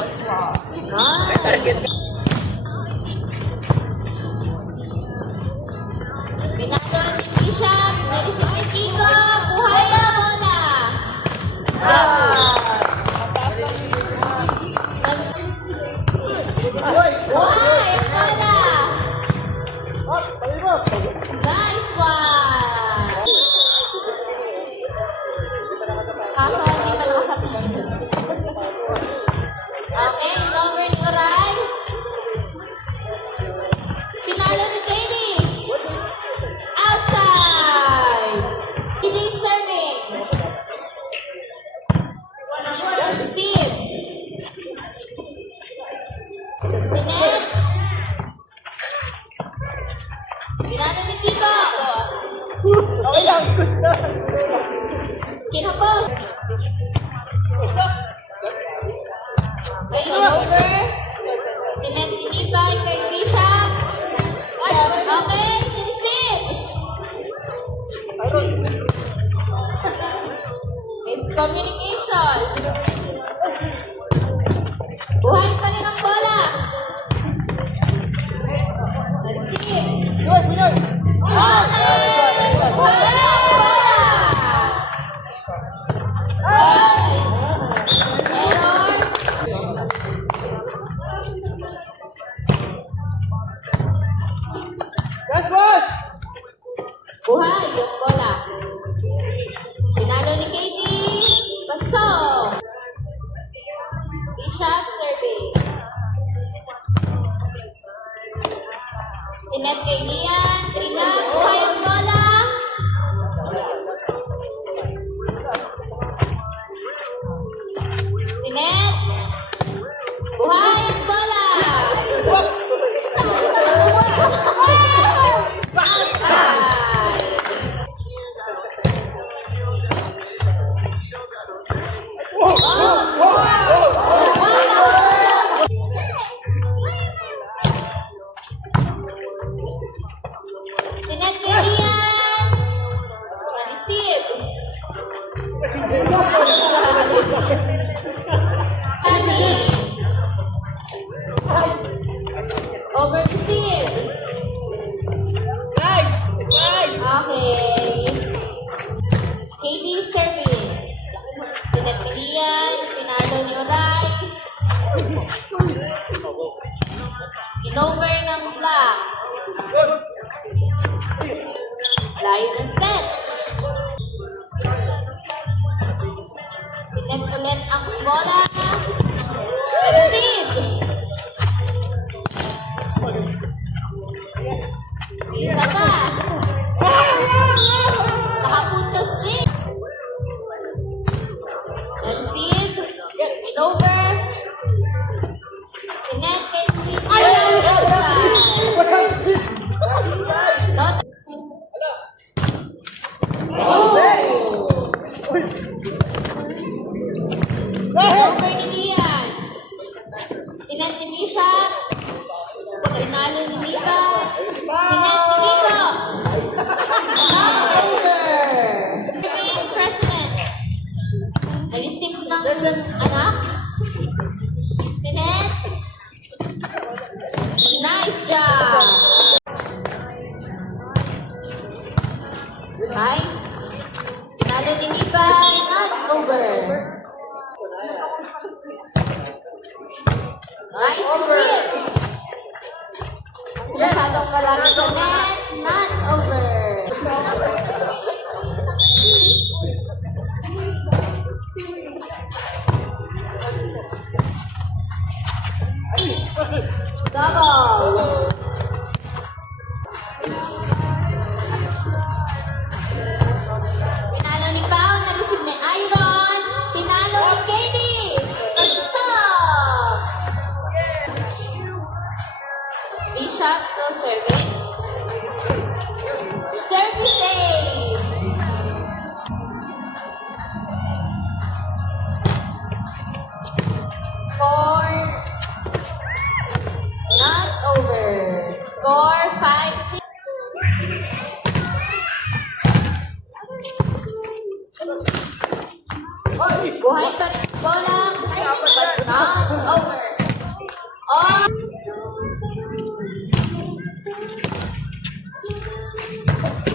Nice. Pinalo ni Bishop, narisip ni Kiko, buhay na bola. Buhay, bola. Nice one. Kaso hindi pa nakasapin. Okay, number ni Oray. Pinalo ni Katie. Outside. Katie serving. Steve. Sinet. Pinalo ni Kiko. Kinapos. Ayun, over. Sinet inibay kay Bishop. Okay, sinisip. Miscommunication. Buhay pa rin ang bola. Narisip. Okay. Buhay na ang bola. Error. Buhay yung bola. Pinalo ni Katie. Pasok. Bishop serving. Sinet kay Lian. Trina. Buhay ang bola. Sinet. Buhay ang bola. Outside. Sinet kay Lian. Na-receive. Honey. Over to Steve. Okay. Katie serving. Sinet kay Lian. Pinalo ni Oray. In-over ng black. Layo ng set. Sinet ulit ang bola. Receive. Isa pa. Nakapuntos din. Receive. In-over. Sinet kay Steve. Not. Over ni Lian. Sinet ni Bishop. Pinalo ni Mika. Sinet ni Kiko. Not over. Being president. Na-receive ng anak. Sinet. Nice job. Nice. Pinalo ni Nibay. Not over. Nice receive. Mas masyadong malapit sa net. Not over. Double. Pinalo ni Pao. Na-receive ni Iron. Pinalo ni Katie. Stop. Bishop still serving. Service save. Four. Not over. Score 5-6. Buhay pa rin bola, but not over.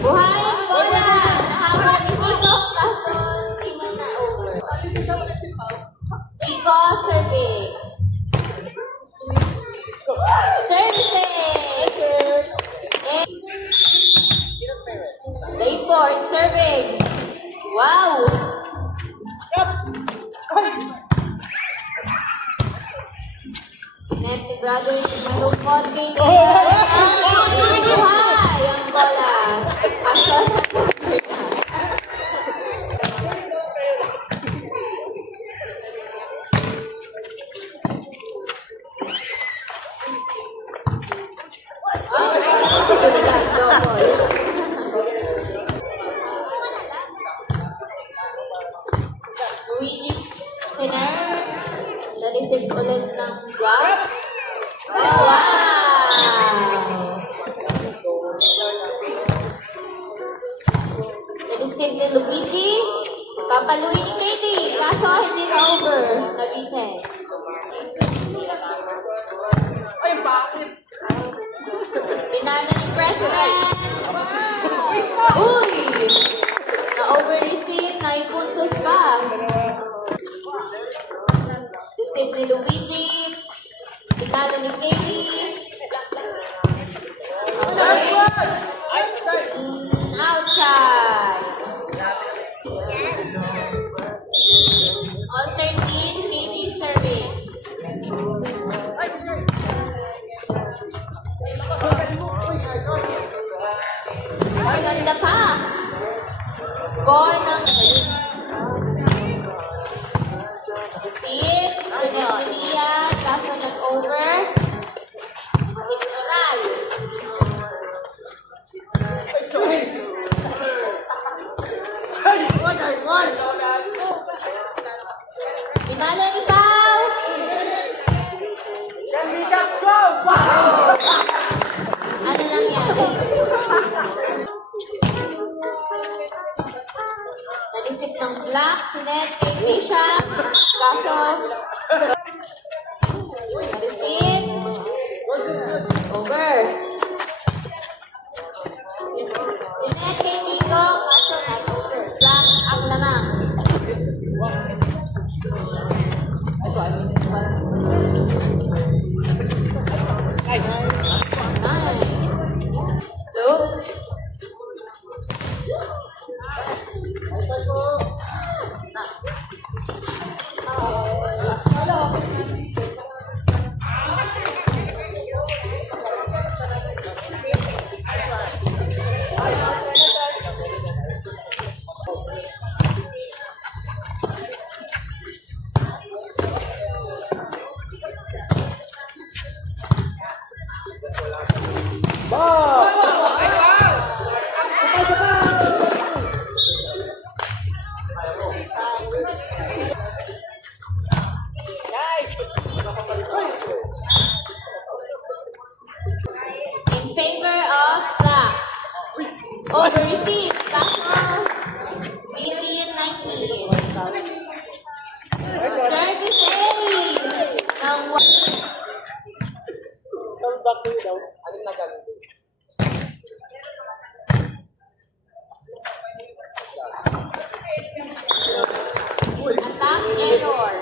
Buhay ang bola! Nahabol ni Kiko, kaso hindi man na over. Kiko, service. Services! And late board, serving. Wow! Net ni brother si Malungkot kay buhay ang bola. Kaso Luigi Sinner, na-receive ulit ng block. Wow! Na-receive ni Luigi, papaluin ni Katie, kaso hindi na over, nabitin. Ay, bakit? Pinalo ni President. Uy! Na-over-receive, na puntos pa. Receive ni Luigi. Pinalo ni Katie. Okay. Outside. On 13, Katie serving. Maganda pa. Score ng receive. Pinagpilihan. Kaso nag-over. Receive ni Oral. Pinalo ni Pao. Ano lang yan? Narisip ng black, si Ned, kay Tisha. Kaso, narisip. Over. Si Ned, kay Nico. Kaso, not over. Black, up lamang. Hello? In favor of black. Over receive. Kaso, 18-19. Service ace. Ng Anong nagagawin? attack error.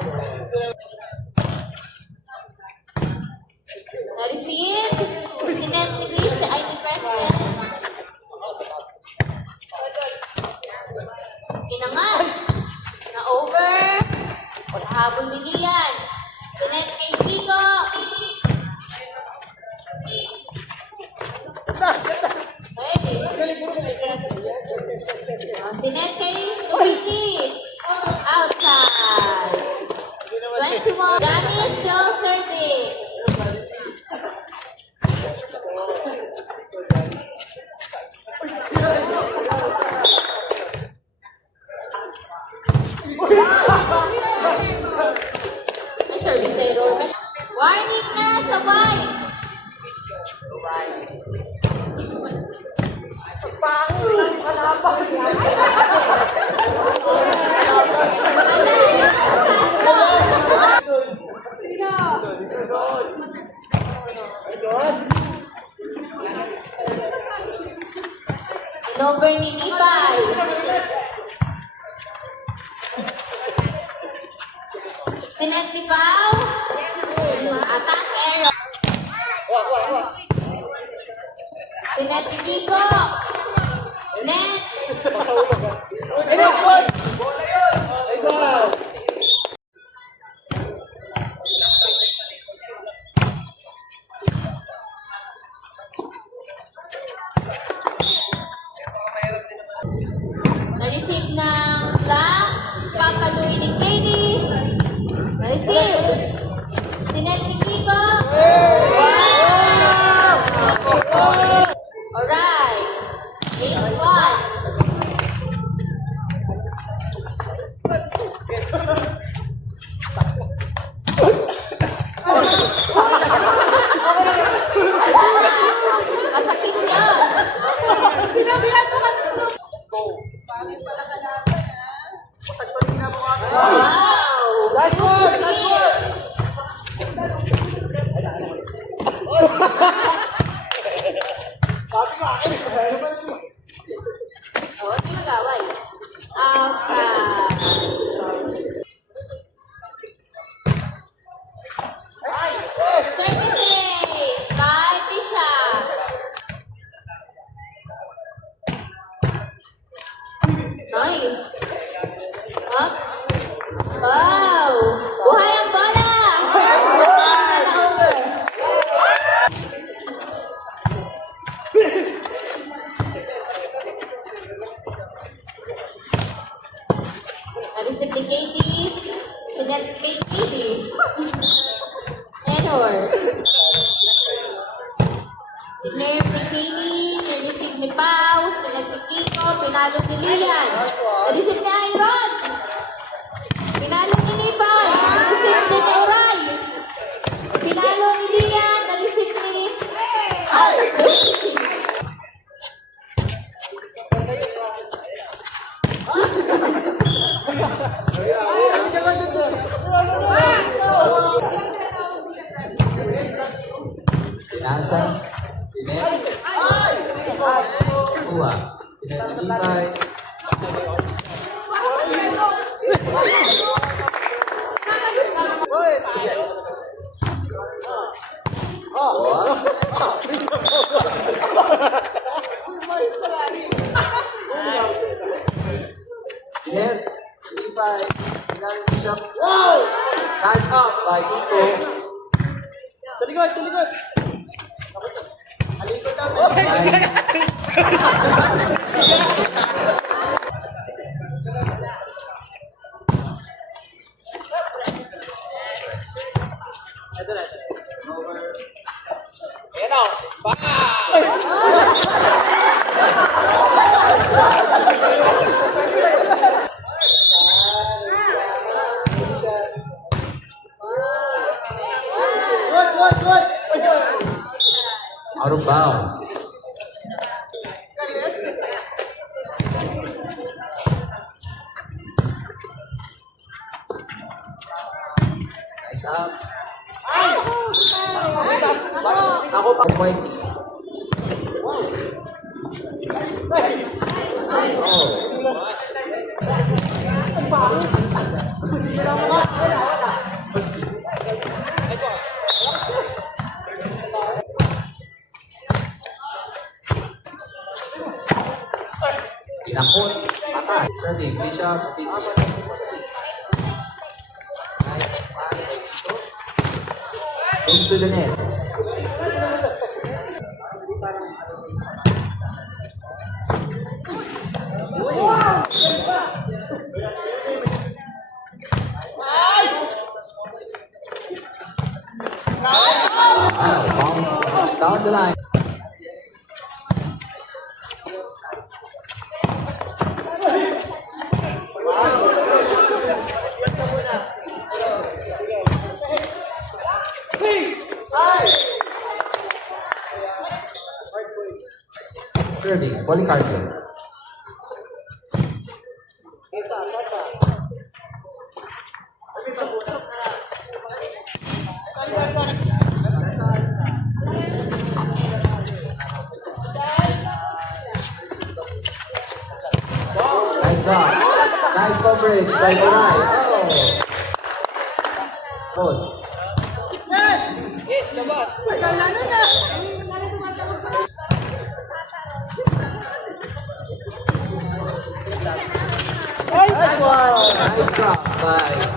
Na-receive. Sinetibis ay ni President. Inangat. Na-over. Nahabol ni Lian. Sinet kay Kiko. Hey. Sinet kay Luigi. Outside. 21. Danny is still serving. May service error. Warning na sa white. Over ni Lipay. Sinet ni Pao. Attack error. Sinet ni Kiko. Net. Na-receive ng flag. Papaluin ni Katie. Na-receive. Sinet ni Kiko. Wow! Alright. 8-1. Masakit yan. Wow! Last word! Last word! Sabi ko, ay, ano ba ito? Oh, di mag-away. Services by Tisha. Nice. Up. Wow! Buhay ang bola! Na-over. Na-receive ni Katie. Sinet kay Katie. Error. Sinerve ni Katie. Na-receive ni Pao. Sinet ni Kiko. Pinalo ni Lilian. Na-receive ni Iron. Pinalo ni Nipay. Na-receive ni Oray. Pinalo ni Lian. Na-receive ni... Pinasa, Sinet, Kuha, Sinet Lipay, Sinet Lipay, Pinang Bishop, nice up by Kiko. Sa likod, sa likod! Alikod daw! Ito na, ito na. Ayan o! Good! Out of bounds. Nice up. Ako pa point. Inakot. Patay. Serving. Bishop. Pinky. Nice. Into the net. Bounce down the line. Serving, Polycarpio. Nice block. Nice coverage by Buray. Oh! Hold. Nice drop by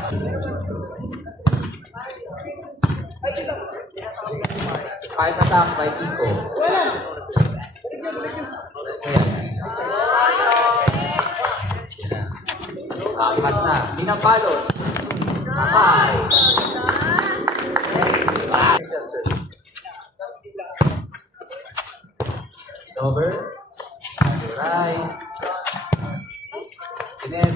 five attacks by Kiko. Pass na. Minapalos. Kapay. Over. Right. Sinet.